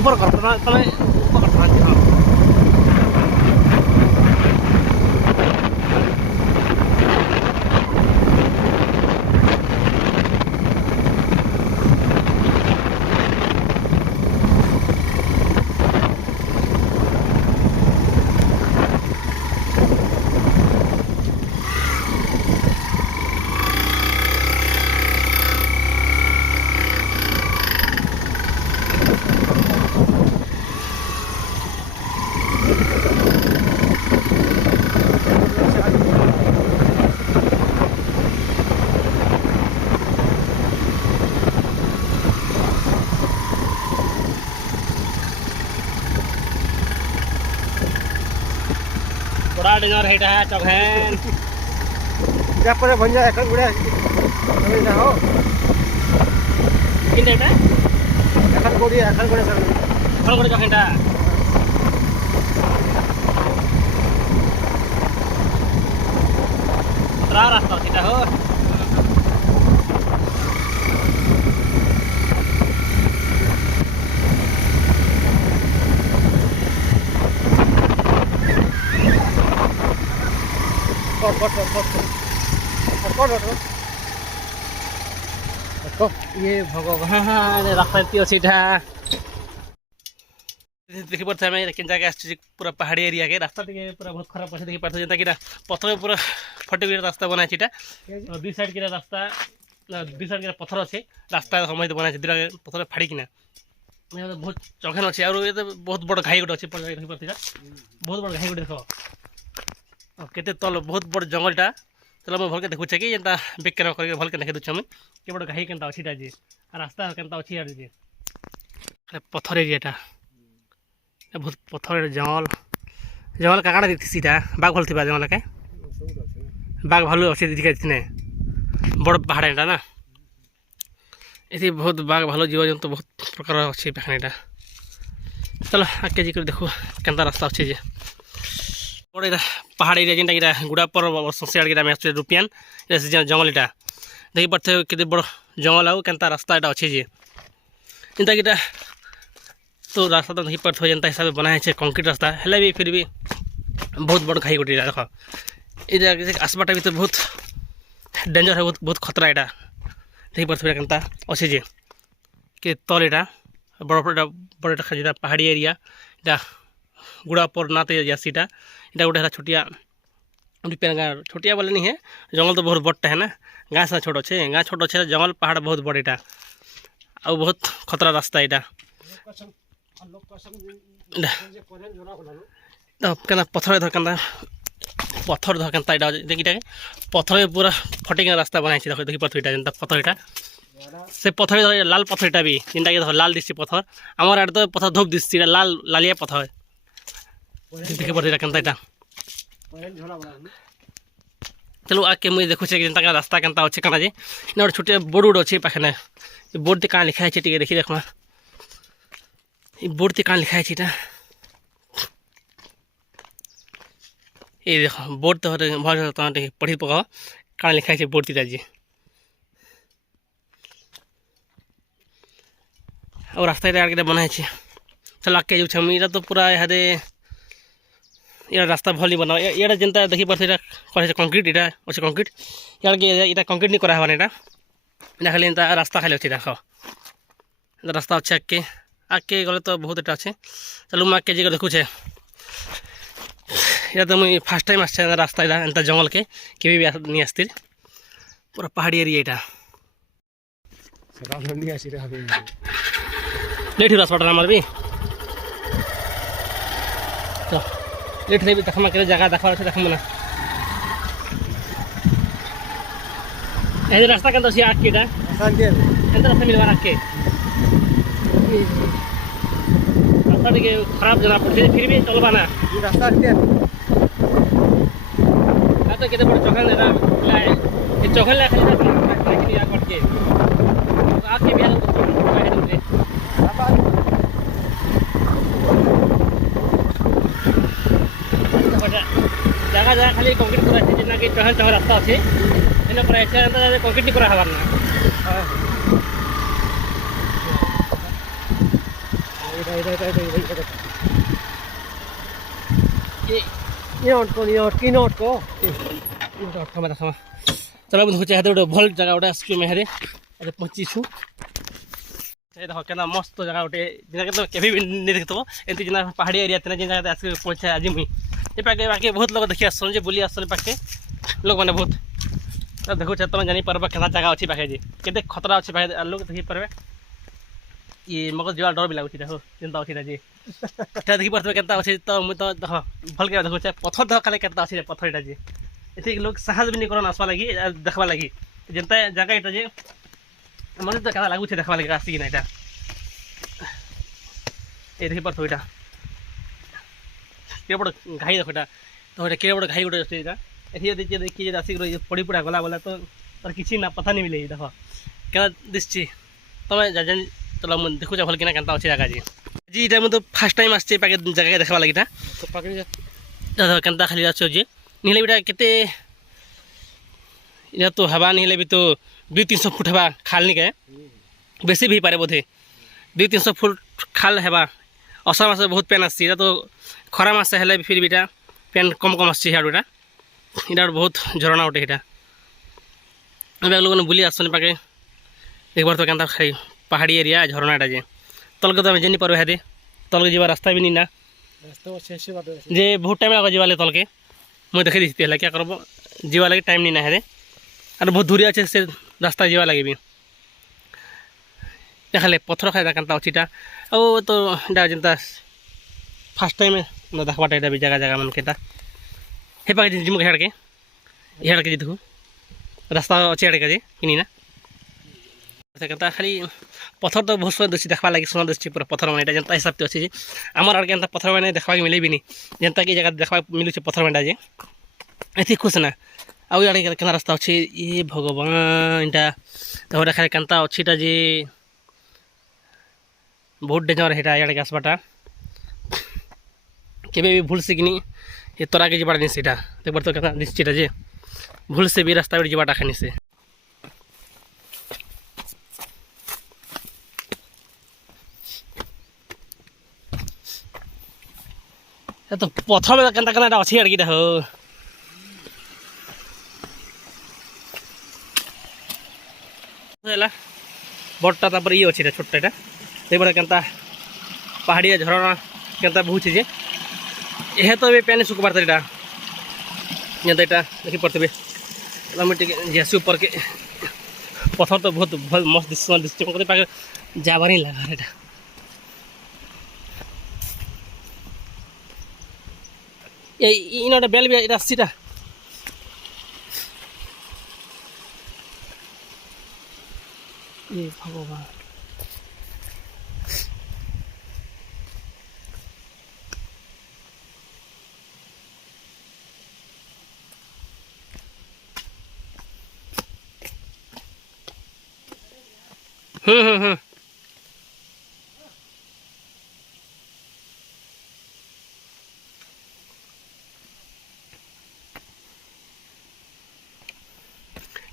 ऊपर कर तले ऊपर कर हां बड़ा डिनर हेटा है चौघेन क्या पर भंजा एकड़ गुड़े अबे ना हो किन हेटा एकड़ गुड़े सर खड़ खड़ चौघेनटा रास्ता सीधा हो ये भगवान रास्ता अच्छी देखी पार्थे आम केन जगह आस पूरा पहाड़ी एरिया के रास्ता टे पूरा बहुत खराब अच्छे देखी पार्थ जेनता कि पथर पूरा फटे रास्ता बनाई दुई साइड की रास्ता दुई साइड की पथर अच्छे रास्ता समझ बनाई दुटा पथर फाड़ीकिना बहुत चौघेन अच्छे और ये बहुत बड़ घाई गोटे अच्छे देखी पार्थ बहुत बड़ घाई गोटे देख केते तल बहुत बड़ जंगलटा चलो मैं भल के देखुचे कि जेनता बेक कैन करके भल के देखे दूचे मुझे कि बड़ घाई केनता अच्छी जे रास्ता केनता अच्छी यार जे पथर एरियाटा बहुत पथर जंगल जंगल काकाटा दिखीटा बाघ भल थी जंगल के बाघ भालू अच्छे दिखे बड़ पहाड़ एटा ना ये बहुत बाघ भालू जीव जंतु बहुत प्रकार अच्छे पाखा चलो आगे जी देखो केनता रास्ता अच्छे जे बड़ा पहाड़ एरिया जेनटा कि गुड़ा पर सियाड़ रुपियान जंगल इटा देखी पार्थे के बड़ जंगल आउ केनता रास्ता एटा अच्छे जे जेनता कि तो रास्ता तो देखी पार्थ जेनता हिसाब से बनाए कंक्रीट रास्ता हेल्ला भी फिर भी बहुत बड़ घाई गोटे देख ये आसबाटा भी तो बहुत डेंजर है बहुत खतरा यहाँ देखी पार्थ केनता अच्छे जे कि तल यहाँ बड़ बड़ जो पहाड़ी एरिया इटा गुड़ा पर नाते जासीटा इटा गोटे छोटिया रुपिया गाँव छोटिया बोले नहीं है जंगल तो बहुत बड़टा है ना गाँ से छोट अच्छे गाँ छोट अच्छे जंगल पहाड़ बहुत बड़ यहाँ आ बहुत खतरा रास्ता यहाँ क्या पथर धर के पथर धर के देखी पथर पूरा फटिक रास्ता बनाई देखी पार्थ यहाँ जेनता पथर यहाँ से पथर लाल पथर यहाँ भी जेनटा कि लाल दिशे पथर आमर आड़े तो पथर धूप दिशे लाल लालिया पथर देखी पार्थ केनता चलो आके मुझे देखुचे जेनता का रास्ता केनता अच्छे कना जे इन गोटे छोटे बोर्ड गुड अच्छे पाखे बोर्ड क्या लिखा है देखी देखा बोर्ड क्या लिखा है ये देखो बोर्ड तो भल पढ़ी पकाओ क्या लिखा है बोर्ड तीटा जी और रास्ता आगे बनाई चलो आगे जो इटा तो पूरा यहाँ ये रास्ता भल नहीं बना ये जेनता देखी पार्थ यहाँ कंक्रीट यहाँ अच्छे कंक्रीट यहाँ कंक्रीट नहीं कराने यहाँ खाली एंता रास्ता खाली अच्छे देख रास्ता अच्छे आगे आगे गले तो बहुत एटा अच्छे चलो मैं आगे जी देखुचे यहाँ तो मुझे फास्ट टाइम आसছে रास्ता यहाँ एंता जंगल के भी नहीं आसती पूरा पहाड़ी एरिया यहाँ लेट हो रास्ता आमार भी तो लेट भी देखा के जगह देखा देखा ना ये रास्ता के आगे रास्ता मिलवा आगे रास्ता टे खराब जना पड़े फिर भी चलवा ना रास्ता तो केते बड़ चौखल खाली आगे बिहार जगह जगह खाली कंक्रीट कराई जेना कि चहल चहल रास्ता अच्छे एने कराई कंक्रीट नहीं करा हबार ना ये अटको किन अटको चलो बंधु चाहे गोटे भल जगह गोटे आसू मैं हेरे पहुँचीछु देख के मस्त जगह गोटे जिनके तो केभी भी नहीं देखते एमती जिना पहाड़ी एरिया थे जिन जगह आसिक पहुँचे आज मुई ये पाके बाकी बहुत लोग देखी आसन जे बुली आसन पाके लोग मैंने बहुत देखो तुम जानी पार्ब क्या जगह अच्छी पाखे जी केते खतरा अच्छी पाखे लोग देखी पारे ये मगर जीवा डर भी लगुच देखो चिंता अच्छी जी देखी पारे के अच्छे तो मुझे तो देख भल के देखो पथर देख खाली के अच्छे पथर यहाँ जी ये लोग साहस भी नहीं करन आसवा लगी देखवा लगी जनता जगह यहाँ जे मत तो क्या लगुच देखवा लगे आसिक यहाँ ये देखी पार्थ यहाँ के बड़ घाई देख तो के बड़ घाई गोटे अच्छे ये देखिए आसिक पड़ी पुड़ा गला बोला तो तार किसी ना पता नहीं मिले देख क्या दिशि तुम जान चलो मुझे देखुच भल कि क्या अच्छे जगह जी जी इटा मुझे फास्ट टाइम आसचे पाके जगह देखा लगे क्या खाली अच्छे निहले बेटा केते इधर तो हवा नहीं भी तो 200-300 फुट हवा खाल नहीं के बेसी भी पारे बोधे 200-300 फुट खाल हवा असार मास बहुत पेन आसची तो खरा मास हेले फिर भी पेन कम कम आसची इटा इटा बहुत झरणा उठे इटा लोग बुली आसन पाके एक बार तो क्या खाई पहाड़ी एरिया झरणा जे तल के तो जानी पार हाँ तल के जी रास्ता भी नहीं ना जे बहुत टाइम लगे जीवाले तल के मुझे देखे दी है क्या करब जीवा लगे टाइम नहीं ना है और बहुत दूरी अच्छे से रास्ता जीवा लगे भी देखा पथर खाई क्या अच्छीटा और तो जनता फास्ट टाइम देखवाटा यहाँ भी जगह जगह मन के हे पाके जिम हेड़ के देखो रास्ता अच्छे हेड़ के कि ना क्या खाली पथर तो बहुत सुंदर देखा लगे सुंदर दिशे पूरा पथर मैंने जनता हिसाब से अच्छे आम आड़ के पथर मैंने देखा मिले भी नहीं जनता की जगह देखा मिलूँ पथर मैंने जे एति खुश ना आउ आड़े क्या रास्ता अच्छे ये भगवान इटा खाली क्या अच्छीटा जे बहुत डेंजर है इड़े के आसबाटा के भी भूल से कि ये तोरा के जीवाटा नहीं एक बार तो क्या दिशा जे भूल से भी रास्ता जीवाटा खानी से तो पथर में क्या अच्छी अड़की हो बड़टा तापर ये अच्छी छोटा यहाँ क्या पहाड़िया झरणा क्या बहुचे जे यह तो पेन सुख पार यहाँ यहाँ देखी पारे जैसे ऊपर के पथर तो बहुत मस्त दिशे जाबार नहीं लगा यहाँ इन बेल भी रास्ता ये भगवान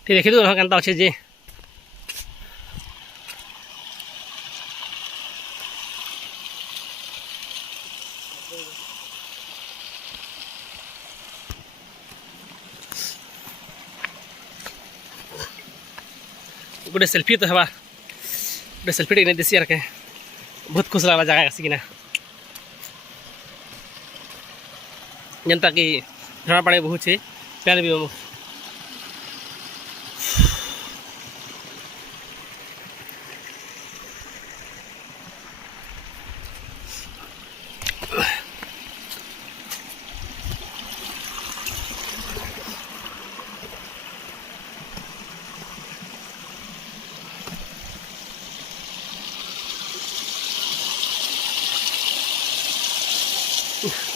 देखी तो क्या अच्छे जे गोटे सेल्फी तो हवा गोटे सेल्फी टे देसी रखे बहुत खुश लगा जगह आसिकिना जनता कि झड़ा पानी बहुचे पेन भी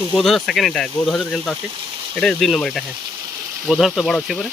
गोधर सेकेंड यहाँ गोधर जनता अच्छे ये 2 नंबर यहाँ है गोधर तो बड़ अच्छे पूरे